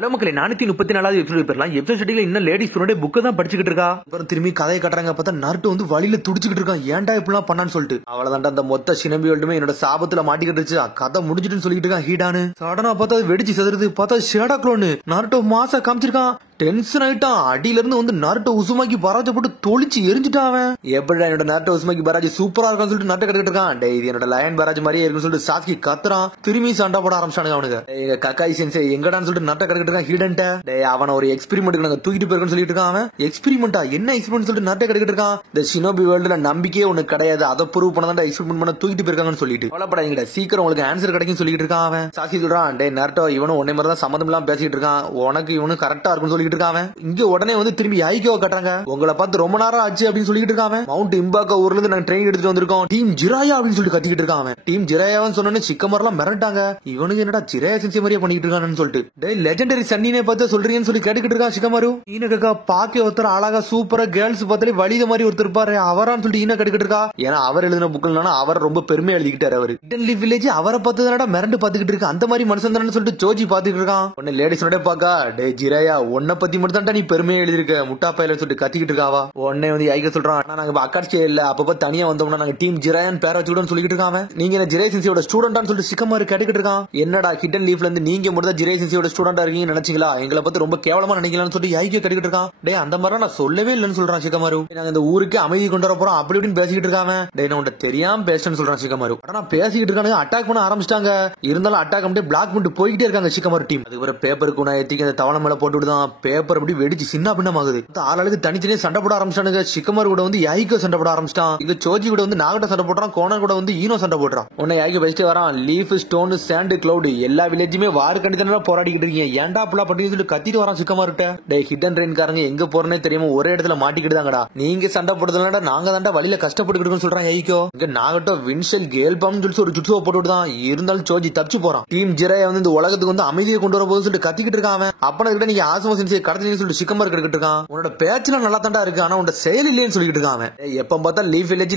Hello மக்களே 434வது episode போயிடலாம். Episode ஷெட்யூல்ல இன்னும் லேடிஸ் ஃப்ரெண்டே புக்க தான் படிச்சுக்கிட்டு இருக்கா. அப்புறம் திரும்பி கதையை கட்டுறாங்க. பார்த்தா நருட்டோ வந்து வழியில துடிச்சுக்கிட்டு இருக்கான். ஏன்டா இப்படிலாம் பண்ணான்னு சொல்லிட்டு அவ்வளவுதான் அந்த மொத்த சினம்பி வேல்டுமே என்னோட சாபத்துல மாட்டிக்கிட்டு இருந்துச்சு. கதை முடிஞ்சிட்டுன்னு சொல்லிட்டு இருக்கான் ஹீடானு. சடனா பார்த்தா வெடிச்சு செதறது. பார்த்தா ஷேடா க்ளோனு நருட்டோ மாசா காமிச்சிருக்கான். டென்ஷன் ஆயிட்டான். அடியில இருந்து வந்து நருட்டோ உசுமாக்கி பராஜ போட்டு தொளிச்சு எரிஞ்சுட்டான். அவன் எப்படிடா என்னோட நருட்டோ உசுமாக்கி பராஜ் சூப்பரா இருக்கான்னு சொல்லிட்டு நருட்டோ கட்டிட்டு இருக்கான். டே இது என்னோட லயன் பராஜ் மாதிரியே இருக்குன்னு சொல்லிட்டு சாஸ்கி கத்துறான். திரும்பி சண்டை போட ஆரம்பிச்சானுங்க அவனுங்க. எங்க கக்காய் சென்சே எங்கடான்னு சொல்லிட்டு நருட்டோ கட்டிட்டு இருக்கான் ஹீடன்ட்ட. டே அவன ஒரு எக்ஸ்பெரிமெண்ட் நாங்க தூக்கிட்டு போயிருக்கோம்னு சொல்லிட்டு இருக்கான். அவன் எக்ஸ்பெரிமெண்டா என்ன எக்ஸ்பெரிமெண்ட் சொல்லிட்டு நருட்டோ கட்டிட்டு இருக்கான். இந்த ஷினோபி வேர்ல்டுல நம்பிக்கையே ஒண்ணு கிடையாது. அதை ப்ரூவ் பண்ணதான் எக்ஸ்பெரிமெண்ட் பண்ண தூக்கிட்டு போயிருக்காங்கன்னு சொல்லிட்டு கவலைப்படாதீங்கடா சீக்கிரம் உங்களுக்கு ஆன்சர் கிடைக்கும் சொல்லிட்டு இருக்கான். அவன் சாஸ்கி சொல்றான். டே நருட்டோ இவனும் உன்னை மாதிரி தான் சம்மந்தம் இல்லாம பேசிட்டு இருக்கான். உனக்கு இவனு கரெக்டா இருக்கும்னு சொல்லிட்டு இருக்கான். இங்க உடனே வந்து திரும்பி ஐக்கியோ கட்டுறாங்க. உங்களை பார்த்து ரொம்ப நேரம் ஆச்சு அப்படின்னு சொல்லிட்டு இருக்காங்க. மவுண்ட் இம்பாக்கா ஊர்ல இருந்து நாங்க ட்ரெயின் எடுத்துட்டு வந்திருக்கோம். டீம் ஜிராயா அப்படின்னு சொல்லி கத்திக்கிட்டு இருக்காங்க. டீம் ஜிராயான்னு சொன்னோன்னு சிக்கமர்லாம் மிரட்டாங்க. இவனுக்கு என்னடா ஜிராயா சென்சி மாதிரியே பண்ணிட்டு இருக்கான்னு சொல்லிட்டு டே லெஜெண்டரி சன்னினே பார்த்து சொல்றீங்கன்னு சொல்லி கேட்டுக்கிட்டு இருக்கா சிக்கமரு. ஈனக்கா பாக்க ஒருத்தர் அழகா சூப்பரா கேர்ள்ஸ் பார்த்தாலே வழித மாதிரி ஒருத்தர் இருப்பாரு. அவரான்னு சொல்லிட்டு ஈன கேட்டுக்கிட்டு இருக்கா. ஏன்னா அவர் எழுதின புக்லாம் அவர் ரொம்ப பெருமையா எழுதிக்கிட்டாரு. அவரு இடன் லீவ் வில்லேஜ் அவரை பார்த்து மிரண்டு பாத்துக்கிட்டு இருக்கு. அந்த மாதிரி மனுஷன் தானே சொல்லிட்டு ஜோஜி பாத்துக்கிட்டு இருக்கான். உடனே லேடிஸோட பாக்கா டே ஜிராயா உன்னை பத்தி மட்டும் தான் நீ பெருமையா எழுதிருக்க முட்டா பையில சொல்லிட்டு கத்திக்கிட்டு இருக்காவா. உடனே வந்து ஐக்க சொல்றான். நாங்க அக்காட்சியே இல்ல அப்பப்ப தனியா வந்தோம்னா நாங்க டீம் ஜிராயன் பேர வச்சுக்கிட்டோம்னு சொல்லிட்டு இருக்காங்க. நீங்க என்ன ஜிராய் சென்சியோட ஸ்டூடெண்டான்னு சொல்லிட்டு சிக்கமாரு கேட்டுக்கிட்டு இருக்கான். என்னடா ஹிடன் லீஃப்ல இருந்து நீங்க மட்டும் ஜிராய் சென்சியோட ஸ்டூடெண்டா இருக்கீங்கன்னு நினைச்சீங்களா? எங்களை பத்தி ரொம்ப கேவலமா நினைக்கலாம்னு சொல்லிட்டு ஐக்கிய கேட்டுக்கிட்டு இருக்கான். டே அந்த மாதிரி நான் சொல்லவே இல்லைன்னு சொல்றான் சிக்கமாரு. நாங்க இந்த ஊருக்கு அமைதி கொண்டு வர போறோம் அப்படி இப்படின்னு பேசிக்கிட்டு இருக்காங்க. டே நான் உன்ட்ட தெரியாம பேசுறேன்னு சொல்றான் சிக்கமாரு. ஆனா பேசிக்கிட்டு இருக்காங்க. அட்டாக் பண்ண ஆரம்பிச்சிட்டாங்க. இருந்தாலும் அட்டாக் பண்ணிட்டு பிளாக் பண்ணிட்டு போய்கிட்டே இருக்காங்க சிக்கமாரு டீம். அதுக்கப்புறம் பேப்பருக்கு நான் எத்திக்க அந்த தவணை மேல போட்டு விடுதான். பேப்பர் அப்படி வெடிச்சு சின்ன பின்னமாகுது. ஆளுக்கு தனித்தனியே சண்டை போட ஆரம்பிச்சானுங்க. சிக்கமார் கூட வந்து யாய்கோ சண்டை போட ஆரம்பிச்சிட்டான். இங்க சோஜி கூட வந்து நாகட்ட சண்டை போடுறான். கோனர் கூட வந்து ஈனோ சண்டை போடுறான். உன்னை யாய்கோ பெஸ்ட் வரான். லீஃப் ஸ்டோன் சாண்ட் கிளவுட் எல்லா வில்லேஜுமே வாரு கண்டித்தனா போராடிக்கிட்டு இருக்கீங்க. ஏன்டா அப்பலாம் பண்ணி சொல்லிட்டு கத்திட்டு வரான் சிக்கமார்ட்ட. டே ஹிடன் ரெயின்காரங்க எங்க போறனே தெரியாம ஒரே இடத்துல மாட்டிக்கிட்டுதாங்கடா. நீங்க சண்டை போடுறதுனால நாங்க தாண்டா வழியில கஷ்டப்பட்டுக்கிட்டு சொல்றான் யாய்கோ. இங்க நாகட்டோ வின்செல் கேல்பாம்னு சொல்லிட்டு ஒரு ஜுட்சுவை போட்டு விடுதான். இருந்தாலும் சோஜி தப்பிச்சு போறான். டீம் ஜிராயா வந்து இந்த உலகத்துக்கு வந்து அமைதியை கொண்டு வர போது சொல்லிட்டு கத்திக்கிட்டு இருக்கான். அப்பன கிட்ட நீங்க ஆசமா செஞ்சு கடத்தினு சொல்லிட்டு சிக்கமார் கிட்ட இருக்கான். உன்னோட பேச்சுல நல்லா தாண்டா இருக்கு. ஆனா உன் செயல் இல்லைன்னு சொல்லிட்டு இருக்கான். எப்ப பார்த்தா லீஃப் வில்லேஜ்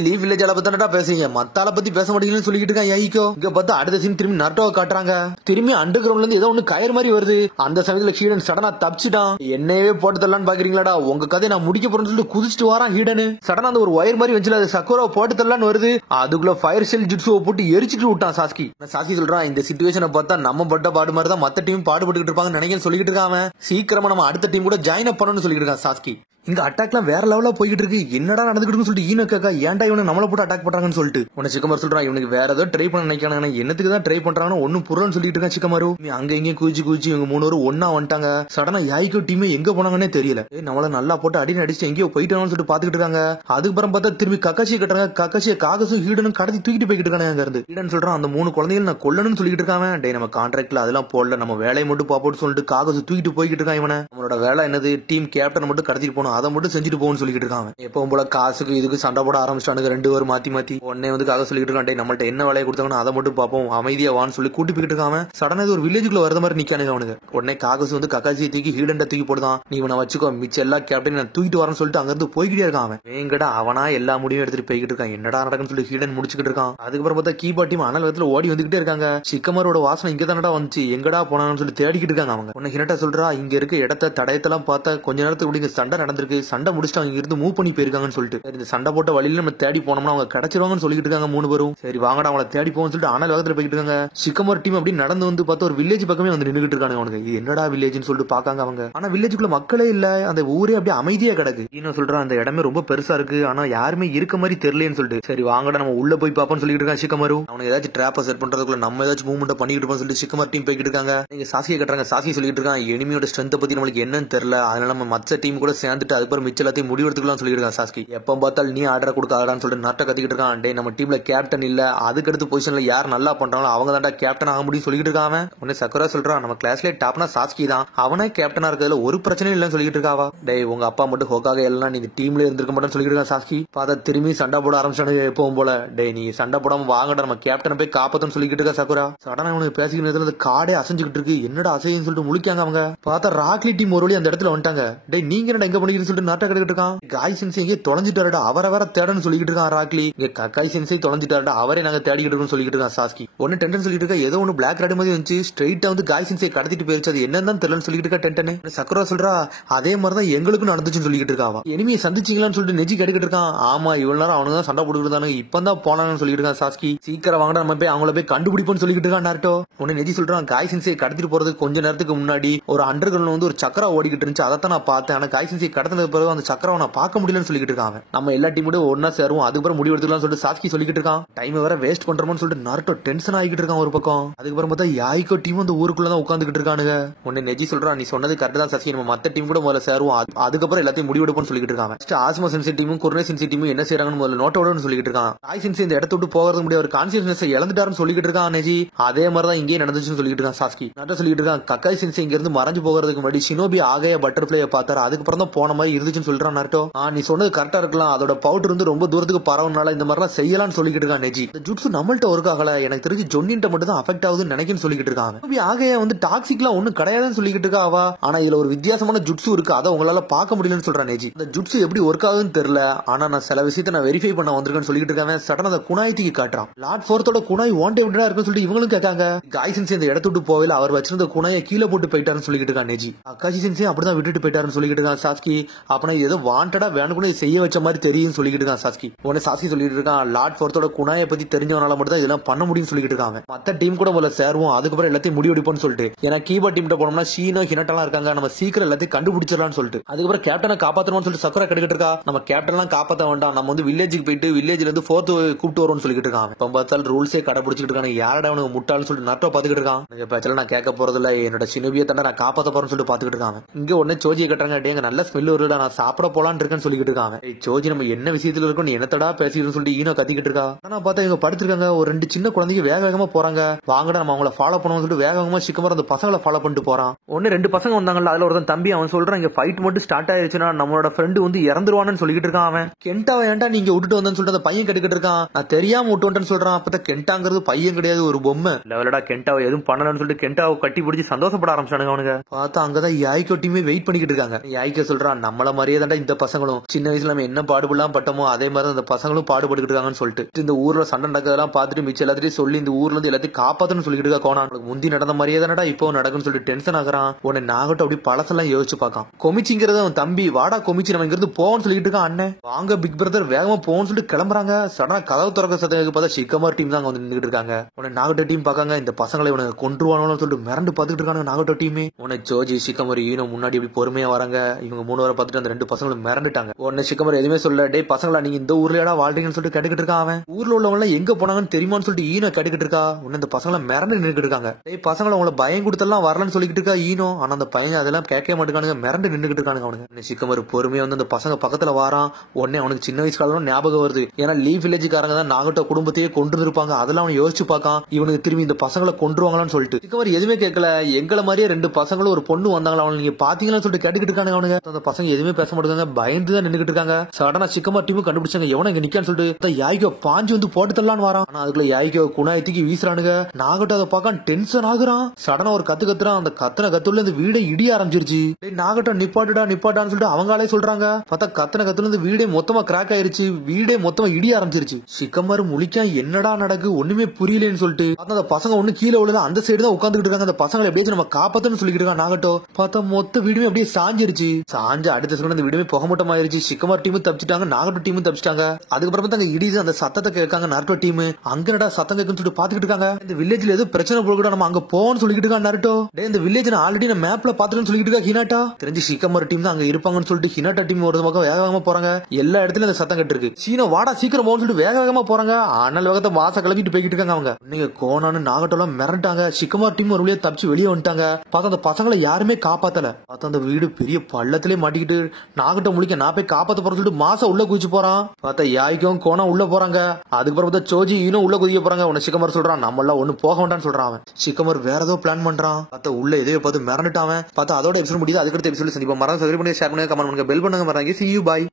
பத்தி பேசுறீங்க மத்தால பத்தி பேச மாட்டீங்கன்னு சொல்லிட்டு இருக்கான் யாய்கோ. இங்க பார்த்தா அடுத்த சீன் திரும்பி நருட்டோவை காட்டுறாங்க. திரும்பி அண்டர் கிரவுண்ட்ல இருந்து ஏதோ ஒண்ணு கயிறு மாதிரி வருது. அந்த சமயத்துல ஹீடன் சடனா தப்பிச்சிட்டான். என்னையவே போட்டு தரலான்னு பாக்குறீங்களாடா உங்க கதையை நான் முடிக்க போறேன்னு சொல்லிட்டு குதிச்சுட்டு வரான் ஹீடன். சடனா அந்த ஒரு ஒயர் மாதிரி வச்சுல சக்கோரா போட்டு தரலான்னு வருது. அதுக்குள்ள ஃபயர் செல் ஜுட்சுவை போட்டு எரிச்சிட்டு விட்டான் சாஸ்கி. சாஸ்கி சொல்றான் இந்த சிச்சுவேஷனை பார்த்தா நம்ம பட்ட பாடு மாதிரி தான் மத்த டீம் பாடுபட்டு இருப்பாங்கன்னு நினைக்கிறேன் சொல்லிட்டு இருக்காங்க. சீக்கிரமா நம்ம அடுத்த டீம் கூட ஜாயின் அப் பண்ணணும்னு சொல்லிட்டு இருக்கான் சாஸ்கி. இங்க அட்டாக்லாம் வேற லெவலா போய்கிட்டு இருக்கு. என்னடா நடந்துக்கிட்டு சொல்லிட்டு ஈனக்கா ஏன்டா இவனை நம்மள போட்டு அட்டாக் பண்றாங்கன்னு சொல்லிட்டு உன சிக்கமார் சொல்றான். இவனுக்கு வேற ஏதோ ட்ரை பண்ண நினைக்கிறாங்க. என்னத்துக்கு தான் ட்ரை பண்றாங்கன்னு ஒன்னும் புறன்னு சொல்லிட்டு இருக்கான் சிக்கமாரு. அங்க இங்க குதிச்சு இவங்க 3 பேரும் ஒன்னா வந்துட்டாங்க. சடனா யாய்கோ டீமே எங்க போனாங்கன்னே தெரியல. நம்மள நல்லா போட்டு அடின்னு அடிச்சு எங்கேயோ போயிட்டாங்கன்னு சொல்லிட்டு பாத்துக்கிட்டு இருக்காங்க. அதுக்கப்புறம் பார்த்தா திரும்பி கக்காசியை கட்டுறாங்க. கக்காசியை காகசும் ஹீடனும் கடத்தி தூக்கிட்டு போய்கிட்டு இருக்காங்க. அங்க இருந்து ஹீடன் சொல்றான் அந்த 3 குழந்தைகள் நான் கொல்லணும்னு சொல்லிட்டு இருக்காங்க. டே நம்ம கான்ட்ராக்ட்ல அதெல்லாம் போடல, நம்ம வேலையை மட்டும் பாப்போம்னு சொல்லிட்டு காகசு தூக்கிட்டு போய்கிட்டு இருக்கான். இவனை நம்மளோட வேலை என்னது டீம் கேப்டன் மட்டும் கடத்திட்டு போகணும். அதை மட்டும் செஞ்சுட்டு போகணும் சொல்லிட்டு இருக்காங்க. எப்பவும் போல காசுக்கு இதுக்கு சண்டை போட ஆரம்பிச்சிட்டானுங்க 2 பேரும் மாத்தி. உடனே வந்து காக சொல்லிட்டு இருக்கான் நம்மள்ட்ட என்ன வேலையை கொடுத்தாங்கன்னு அதை மட்டும் பாப்போம் அமைதியா வான்னு சொல்லி கூட்டி போயிட்டு இருக்காங்க. சடனா ஒரு வில்லேஜுக்குள்ள வரத மாதிரி நிக்கானுங்க அவனுக்கு. உடனே காகசு வந்து கக்காசியை தூக்கி ஹீடன்ட்ட தூக்கி போடுதான். நீ இவனை வச்சுக்கோ மிச்ச எல்லா கேப்டன் நான் தூக்கிட்டு வரேன்னு சொல்லிட்டு அங்க இருந்து போய்கிட்டே இருக்கான். அவன் வேங்கடா அவனா எல்லா முடிவும் எடுத்துட்டு போய்கிட்டு இருக்கான். என்னடா நடக்குன்னு சொல்லி ஹீடன் முடிச்சுக்கிட்டு இருக்கான். அதுக்கப்புறம் பார்த்தா கீபா டீம் அனல் விதத்துல ஓடி வந்துகிட்டே இருக்காங்க. சிக்கமாரோட வாசனை இங்க தானடா வந்துச்சு எங்கடா போனான்னு சொல்லி தேடிக்கிட்டு இருக்காங்க. அவங்க உன்னை ஹினட்டா சொல்றா இங்க இருக்க இடத்த தடயத்தெல்லாம் பார்த்தா கொஞ்ச நேரத்துக்கு சண்டை நடந்திருக்கு. சண்டை முடிச்சுட்டு அங்க இருந்து மூவ் பண்ணி போயிருக்காங்கன்னு சொல்லிட்டு இந்த சண்டை போட்ட வழியில நம்ம தேடி போனோம்னா அவங்க கிடைச்சிருவாங்கன்னு சொல்லிட்டு இருக்காங்க 3 பேரும். சரி வாங்கடா அவங்கள தேடி போவோம்னு சொல்லிட்டு அனல் வேகத்துல போயிட்டு இருக்காங்க. சிக்கமர் டீம் அப்படி நடந்து வந்து பார்த்தா ஒரு வில்லேஜ் பக்கமே வந்து நின்னுகிட்டு இருக்காங்க. அவனுக்கு இது என்னடா வில்லேஜ்னு சொல்லிட்டு பாக்காங்க அவங்க. ஆனா வில்லேஜுக்குள்ள மக்களே இல்ல. அந்த ஊரே அப்படியே அமைதியா கிடக்கு. இன்னும் சொல்றான் அந்த இடமே ரொம்ப பெருசா இருக்கு. ஆனா யாருமே இருக்க மாதிரி தெரியலன்னு சொல்லிட்டு சரி வாங்கடா நம்ம உள்ள போய் பாப்போம்னு சொல்லிட்டு இருக்கான் சிக்கமரு. அவனுக்கு ஏதாச்சும் ட்ராப்ப செட் பண்றதுக்குள்ள நம்ம ஏதாச்சும் மூவ்மெண்ட் பண்ணிட்டு இருப்போம் சொல்லிட்டு சிக்கமர் டீம் போய்கிட்டு இருக்காங்க. நீங்க சாசியை கட்டுறாங்க. சாசி சொல்லிட்டு இருக்கான் எனிமியோட ஸ்ட்ரென்த் பத்தி நம்மளுக்கு என்னன்னு தெரியல. அதனால நம்ம மற்ற டீம் கூட சேர்ந்துட்டு அதுக்கப்புறம் மிச்ச எல்லாத்தையும் முடிவெடுத்துக்கலாம் சொல்லிட்டு இருக்கான் சாஸ்கி. எப்ப பார்த்தாலும் நீ ஆர்டர் கொடுக்க ஆடான்னு சொல்லிட்டு நாட்டை கத்திக்கிட்டு இருக்கான். டே நம்ம டீம்ல கேப்டன் இல்ல, அதுக்கு அடுத்த பொசிஷன்ல யார் நல்லா பண்றாங்களோ அவங்க தான்டா கேப்டன் ஆக முடியும் சொல்லிட்டு இருக்காங்க. உடனே சக்கரா சொல்றான் நம்ம கிளாஸ்ல டாப்னா சாஸ்கி தான், அவனே கேப்டனா இருக்கிறதுல ஒரு பிரச்சனையும் இல்லன்னு சொல்லிட்டு இருக்காவா. டே உங்க அப்பா மட்டும் ஹோக்காக எல்லாம் நீங்க டீம்ல இருந்திருக்க மாட்டேன்னு சொல்லிட்டு இருக்கான் சாஸ்கி. பார்த்தா திரும்பி சண்டை போட ஆரம்பிச்சானு எப்பவும் போல. டே நீ சண்டை போடாம வாங்கடா நம்ம கேப்டனை போய் காப்பாத்தன்னு சொல்லிட்டு இருக்கா சக்குரா. சடனா அவனுக்கு பேசிக்கிட்டு காடே அசைஞ்சுக்கிட்டு இருக்கு. என்னடா அசைன்னு சொல்லிட்டு முழிக்காங்க அவங்க. பார்த்தா ராக்லி டீம் ஒரு வழி அந்த இடத்துல வந்துட்டாங்க. டே நீங்க என்ன எங்க பண்ணிக்கிட்டு அப்படின்னு சொல்லிட்டு நாட்டா கேட்டுக்கிட்டு இருக்கான். காய் சென்சை எங்கே தொலைஞ்சிட்டாருடா, அவரை வேற தேடன்னு சொல்லிட்டு இருக்கான் ராக்லி. இங்க கக்காய் சென்சை தொலைஞ்சிட்டாருடா, அவரே நாங்க தேடிக்கிட்டு இருக்கோம்னு சொல்லிட்டு இருக்கான் சாஸ்கி. ஒன்னு டென்டன் சொல்லிட்டு இருக்கா, ஏதோ ஒன்னு பிளாக் ராட் மாதிரி வந்துச்சு, ஸ்ட்ரைட்டா வந்து காய் சென்சை கடத்திட்டு போயிருச்சு, அது என்னன்னு தெரியலன்னு சொல்லிட்டு இருக்கா டென்டன். சக்கரா சொல்றா அதே மாதிரிதான் எங்களுக்கும் நடந்துச்சுன்னு சொல்லிட்டு இருக்காவா. எனிமியை சந்திச்சீங்களான்னு சொல்லிட்டு நெஜி கேட்டுக்கிட்டு இருக்கான். ஆமா இவ்வளவு நேரம் அவனுங்க தான் சண்டை போட்டுக்கிட்டு இருந்தாங்க, இப்பதான் போனாங்கன்னு சொல்லிட்டு இருக்கான் சாஸ்கி. சீக்கிரம் வாங்கடா நம்ம போய் அவங்கள போய் கண்டுபிடிப்போம்னு சொல்லிட்டு இருக்கான் நாருட்டோ. உடனே நெஜி சொல்றான் காய் சென்சை கடத்திட்டு போறதுக்கு கொஞ்ச நேரத்துக்கு முன்னாடி ஒரு அண்டர் கிரவுண்ட்ல வந்து ஒரு சக்கரா ஓடிக்கிட்டு இருந்துச்சு, அதைத்தான் நான் பார்த்தேன். ஆனா காய் சென்சை கடத்தினது பிறகு அந்த சக்கராவை நான் பார்க்க முடியலன்னு சொல்லிட்டு இருக்காங்க. நம்ம எல்லா டீமோட ஒன்னா சேருவோம், அதுக்கப்புறம் முடிவு எடுத்துக்கலாம் சொல்லிட்டு சாஸ்கி சொல்லிட்டு இருக்கான். டைம் வேற வேஸ்ட் பண்றோம்னு சொல்லிட்டு நாருட்டோ டென்ஷன் ஆகிட்டு இருக்கான் ஒரு பக்கம். அதுக்கப்புறம் பார்த்தா யாய்கோ டீம் அந்த ஊருக்குள்ளதான் உட்காந்துக்கிட்டு இருக்கானுங்க. உடனே நெஜி சொல்றான் நீ சொன்னது கரெக்ட் தான் சாஸ்கி, நம்ம மத்த டீம் கூட முதல்ல சேருவோம், அதுக்கப்புறம் எல்லாத்தையும் முடிவெடுப்போம்னு சொல்லிட்டு இருக்காங்க. ஆஸ்மா சென்சி டீமும் குர்னே சென்சி டீமும் என்ன செய்யறாங்கன்னு முதல்ல நோட்டோட சொல்லிட்டு இருக்கான். காய் சென்சி இந்த இடத்த விட்டு போகிறது முடியாது, ஒரு கான்சியஸ்னஸ் இழந்துட்டாருன்னு சொல்லிட்டு இருக்கான் நெஜி. அதே மாதிரிதான் இங்கே நடந்துச்சுன்னு சொல்லிட்டு இருக்கான் சாஸ்கி. நான் சொல்லிட்டு இருக்கான் கக்காய் சென்சி இங்க இருந்து மறைஞ்சு போகிறதுக்கு முன்னாடி ஷினோபி ஆகைய பட்டர்ஃபிளைய பார்த்தாரு, அதுக்கப்புறம் தான் போன மாதிரி இருந்துச்சுன்னு சொல்றான் நாருட்டோ. நீ சொன்னது கரெக்டா இருக்கலாம், அதோட பவுடர் வந்து ரொம்ப தூரத்துக்கு பரவனால இந்த மாதிரிலாம் செய்யலாம்னு சொல்லிட்டு இருக்கான் நெஜி. இந்த ஜுட்ஸு நம்மள்ட்ட ஒர்க் ஆகல, எனக்கு தெரிஞ்சு ஜொன்னின்ட்ட மட்டும் தான் அஃபெக்ட் ஆகுதுன்னு நினைக்கிறேன்னு சொல்லிட்டு இருக்காங்க. ஷினோபி ஆகைய வந்து டாக்ஸிக்லாம் ஒன்னும் கிடையாதுன்னு சொல்லிட்டு இருக்கா அவ. ஆனா இதுல ஒரு வித்தியாசமான ஜுட்ஸு இருக்கு, அதை உங்களால பார்க்க முடியலன்னு சொல்றான் நெஜி. இந்த ஜுட்ஸு எப்படி ஒர்க் ஆகுதுன்னு தெரியல, ஆனா நான் சில விஷயத்தை நான் வெரிஃபை பண்ண வந்திருக்கேன்னு சொல்லிட்டு இருக்காங்க. சடனா அந்த குணாயத்துக்கு காட்டுறான். லார்ட் ஃபோர்த்தோட குணாய் வாண்டட் விட்டா இருக்குன்னு சொல்லிட்டு இவங்களும் கேட்காங்க. காய் சென்சி இந்த இடத்த விட்டு போகல, அவர் வச்சிருந்த குணாயை கீழே போட்டு போயிட்டாருன்னு சொல்லிட்டு இருக்கான் நெஜி. அக்காஷி சென்சி அப்படிதான் விட்டுட்டு போயிட்டாருன்னு சொல்லிட்டு இருக்கான் சாஸ்கி. அப்பனா ஏதோ வாண்டடா வேணும்னு செய்ய வச்ச மாதிரி தெரியும் சொல்லிட்டு இருக்கான் சாஸ்கி. உடனே சாஸ்கி சொல்லிட்டு இருக்கான் லார்ட் ஃபோர்த்தோட குணாயை பத்தி தெரிஞ்சவனால மட்டும் தான் இதெல்லாம் பண்ண முடியும்னு சொல்லிட்டு இருக்காங்க. மத்த டீம் கூட முதல்ல சேருவோம், அதுக்கப்புறம் எல்லாத்தையும் முடிவெடுப்போம்னு சொல்லிட்டு. ஏன்னா கீபோர்ட் டீம் போனோம்னா ஷீனோ ஹினட்டெல்லாம் இருக்காங்க, நம்ம சீக்கிரம் எல்லாத்தையும் கண்டுபிடிச்சிடலாம்னு சொல்லிட்டு. அதுக்கப்புறம் கேப்டனை காப்பாற்றணும்னு சொல்லிட்டு சக்கரா கேட்டுக்கிட்டு இருக்கா. நம்ம கேப்டன்லாம் காப்பாற்ற வேண்டாம், நம்ம வந்து வில்லேஜுக்கு போயிட்டு வில்லேஜ்ல இருந்து ஃபோர்த் கூப்பிட்டு வரும்னு சொல்லிட்டு இருக்கான். இப்போ பார்த்தாலும் ரூல்ஸே கடைபிடிச்சிட்டு இருக்காங்க, யாரடா அவனுக்கு முட்டாள்னு சொல்லிட்டு நட்டோ பாத்துக்கிட்டு இருக்கான். பேச்சல நான் கேட்க போறது இல்ல, என்னோட சினோபியை தாண்டா நான் காப்பாற்ற போறேன்னு சொல்லிட்டு பாத்துக்கிட்டு இருக்காங்க. இங்க உடனே சோஜியை கட்டுறாங்க, டேங்க நல்ல ஸ்மெல் வருதா, நான் சாப்பிட போலான்னு இருக்கேன்னு சொல்லிட்டு இருக்காங்க. சோஜி நம்ம என்ன விஷயத்துல இருக்கோம் நீ என்னத்தடா பேசிட்டு சொல்லிட்டு ஈனோ கத்திக்கிட்டு இருக்கா. ஆனா பார்த்தா இவங்க படுத்திருக்காங்க, ஒரு 2 சின்ன குழந்தைங்க வேக வேகமா போறாங்க. வாங்கடா நம்ம அவங்கள ஃபாலோ பண்ணுவோம்னு சொல்லிட்டு வேக வேகமா சிக்கமர் அந்த பசங்களை ஃபாலோ பண்ணிட்டு போறான். ஒன்னு 2 பசங்க வந்தாங்கல்ல, அதுல ஒருத்தன் தம்பி அவன் சொல்றான் இங்க ஃபைட் மட்டும் ஸ்டார்ட் ஆயிருச்சுன்னா நம்மளோட ஃப்ரெண்டு வந்து இறந்துருவான்னு சொல்லிட்டு இருக்கான். அவன் கென்டாவை ஏன்டா நீங்க விட்டுட்டு வந்தேன்னு சொல்லிட்டு அந்த பையன் கேட்டுக்கிட்டு இருக்கான். நான் தெரியாம விட்டு வந்துட்டேன்னு சொல்றான். அப்பதான் கென்டாங்கிறது பையன் கிடையாது, ஒரு பொம்மை. லெவலடா கென்டாவை எதுவும் பண்ணலன்னு சொல்லிட்டு கென்டாவை கட்டி பிடிச்சி சந்தோஷப்பட ஆரம்பிச்சானுங்க அவனுங்க. பார்த்தா அங்கதான் யாய்கோ டீமே வெயிட் பண்ணிக்கிட்டு இருக்காங்க. யாய்கோ சொல்றான் நம்மள மாதிரியே தாண்டா இந்த பசங்களும் சின்ன வயசுல நம்ம என்ன பாடுபடலாம் பட்டமோ அதே மாதிரி அந்த பசங்களும் பாடுபட்டு இருக்காங்கன்னு சொல்லிட்டு இந்த ஊர்ல சண்டை நடக்கிறதெல்லாம் பார்த்துட்டு மிச்சம் எல்லாத்தையும் சொல்லி இந்த ஊர்ல இருந்து எல்லாத்தையும் காப்பாத்தணும்னு சொல்லிட்டு இருக்கா கோனா. முந்தி நடந்த மாதிரியே தானடா இப்போ நடக்குன்னு சொல்லிட்டு டென்ஷன் ஆகுறான். உடனே நாகட்டும் அப்படி பழசெல்லாம் யோசிச்சு பார்க்கான். கொமிச்சிங்கிறது அவன் தம்பி, வாடா கொமிச்சி நம்ம இங்கிருந்து போவோம்னு சொல்லிட்டு இருக்கான். அண்ணன் வாங்க பிக் பிரதர் வேகமா போவோம்னு சொல்லிட்டு கிளம்புறாங்க. சடனா கதவு திறக்க சத்தம் பார்த்தா ஷிக்கமார் டீம் தான் வந்து நின்றுட்டு இருக்காங்க. உடனே நாகட்டோ டீம் பார்க்காங்க, இந்த பசங்களை உனக்கு கொன்றுவானு சொல்லிட்டு மிரண்டு பார்த்துட்டு இருக்காங்க நாகட்டோ டீமே. உடனே ஜோஜி ஷிக்கமர் ஈனோ முன்னாடி அப்படி பொறுமையா வராங்க. இவங்க 3 வரை பார்த்துட்டு அந்த 2 பசங்களும் மிரண்டுட்டாங்க. உடனே ஷிக்கமர் எதுவுமே சொல்ல, டே பசங்களா நீங்க இந்த ஊர்லடா வாழ்றீங்கன்னு சொல்லிட்டு கேட்டுக்கிட்டு இருக்கான். அவன் ஊர்ல உள்ளவங்க எங்க போனாங்கன்னு தெரியுமான்னு சொல்லிட்டு ஈனோ கேட்டுக்கிட்டு இருக்கா. உடனே இந்த பசங்களை மிரண்டு நின்றுட்டு இருக்காங்க. டே பசங்களை உங்களை பயம் கொடுத்தெல்லாம் வரலன்னு சொல்லிட்டு இருக்கா ஈனோ. ஆனா அந்த பையன் அதெல்லாம் கேட்க மாட்டேங்கானுங்க, மிரண்டு நின்றுட்டு இருக்கானுங்க அவனுங்க. ஷிக்கமர் பொறுமையா வந்து அந்த பசங்க பக்கத்துல வாரான். உடனே அவனுக்கு சின்ன வயசு காலம் ஞாபகம் வருது. ஏன்னா லீவ் வில்லேஜ்காரங்க தான் நாகட்டோ குடும்பத்தையே கொண்டு இருப்பாங்க. அதெல்லாம் அவன் யோசிச்சு பார்க்கான், இவனுக்கு திரும்பி இந்த பசங்களை கொன்றுவாங்களான்னு சொல்லிட்டு. ஷிக்கமர் எதுவுமே கேட்கல. எங்களை மாதிரியே 2 பசங்களும் ஒரு பொண்ணு வந்தாங்களா அவனுக்கு நீங்க பாத்தீங்களான்னு சொல்லிட்டு கேட்டுக்கிட்டு இருக்கானுங்க அவனுங்க. அந்த பசங்க எதுவுமே பேச மாட்டாங்க, பயந்து தான் நின்றுட்டு இருக்காங்க. சடனா ஷிக்கமர் டீமும் கண்டுபிடிச்சாங்க எவன இங்க நிக்கான்னு சொல்லிட்டு யாய்கோ பாஞ்சு வந்து போட்டு தரலான்னு வரான். ஆனா அதுக்குள்ள யாய்கோ குணாயத்துக்கு வீசுறானுங்க. நாகட்டோ அதை பார்க்க டென்ஷன் ஆகுறான். சடனா ஒரு கத்து கத்துறான். அந்த கத்துல இந்த வீடை இடிய ஆரம்பிச்சிருச்சு. நாகட்டோ நிப்பாட்டான்னு சொல்லிட்டு அவங்களே சொல்றாங்க. பார்த்தா கத்துல இருந்து வீடே மொத்தமா கிராக் ஆயிருச்சு, வீடே மொத்தமா இடிய ஆரம்பிச்சிருச்சு. ஷிக்கமர் முழிக்கா என்னடா நடக்கு ஒண்ணுமே புரியலன்னு சொல்லிட்டு அந்த பசங்க ஒண்ணு கீழே உள்ள அந்த சைடு தான் உட்காந்துட்டு இருக்காங்க. அந்த பசங்களை எப்படியாச்சும் நம்ம காப்பாத்தன்னு சொல்லிட்டு இருக்கான் நாகட்டோ. பார்த்தா மொத்த வீடுமே அப்படியே சாஞ்சிருச்சு. சாஞ்சு அடுத்த செகண்ட் அந்த வீடுமே புகமூட்டம் ஆயிருச்சு. ஷிக்கமர் டீமும் தப்பிச்சிட்டாங்க, நாகட்டோ டீமும் தப்பிச்சிட்டாங்க. அதுக்கப்புறம் தான் இடிது அந்த சத்தத்தை கேட்காங்க நாருட்டோ டீம். அங்கடா சத்தம் கேட்குன்னு சொல்லிட்டு பாத்துக்கிட்டு இருக்காங்க. இந்த வில்லேஜ்ல ஏதோ பிரச்சனை போல நம்ம அங்க போவோம்னு சொல்லிட்டு இருக்கான் நாருட்டோ. டே இந்த வில்லேஜ் ஆல்ரெடி நான் மேப்ல பாத்துட்டு சொல்லிட்டு இருக்கா ஹினாட்டா. தெரிஞ்சு ஷிக்கமர் டீம் தான் அங்க இருப்பாங்கன்னு சொல்லிட்டு ஹினாட்டா டீம் ஒரு பக்கம் வேக வேகமா போறாங்க. எல்லா இடத்துலயும் அந்த சத்தம் கேட்டு இருக்கு. சீனோ வாடா சீக்கிரம் போன்னு சொல்லிட்டு வேக வேகமா போறாங்க. அனல் வேகத்தை மாச கிளப்பிட்டு போய்கிட்டு இருக்காங்க அவங்க. நீங்க கோனான்னு நாகட்டோலாம் மிரண்டாங்க. ஷிக்கமார் டீம் ஒரு வழியா தப்பிச்சு வெளியே வந்துட்டாங்க. பார்த்தா அந்த பசங்களை யாருமே காப்பாத்தல. பார்த்தா அந்த வீடு பெரிய பள்ளத்திலே மாட்டிக்கிட்டு நாகட்டோ முழிக்க நான் போய் காப்பாத்த போறேன்னு சொல்லிட்டு மாசம் உள்ள குதிச்சு போறான். பார்த்தா யாய்க்கும் கோனா உள்ள போறாங்க. அதுக்கப்புறம் பார்த்தா சோஜி இன்னும் உள்ள குதிக்க போறாங்க. உன்னை ஷிக்கமர் சொல்றான் நம்ம எல்லாம் ஒண்ணு போக வேண்டாம்னு சொல்றான். அவன் ஷிக்கமர் வேற ஏதோ பிளான் பண்றான். பார்த்தா உள்ள எதையோ பார்த்து மிரண்டுட்டான். பார்த்தா அதோட எபிசோட் முடியுது. அதுக்கடுத்த எபிசோட் சந்திப்போம். மறந்து சப்ஸ்கிரைப் பண்ணி ஷேர் பண்ணுங்க, கமெண்ட் பண்ணுங்க, பெல் பண்ணுங்க. மறந்து see you bye.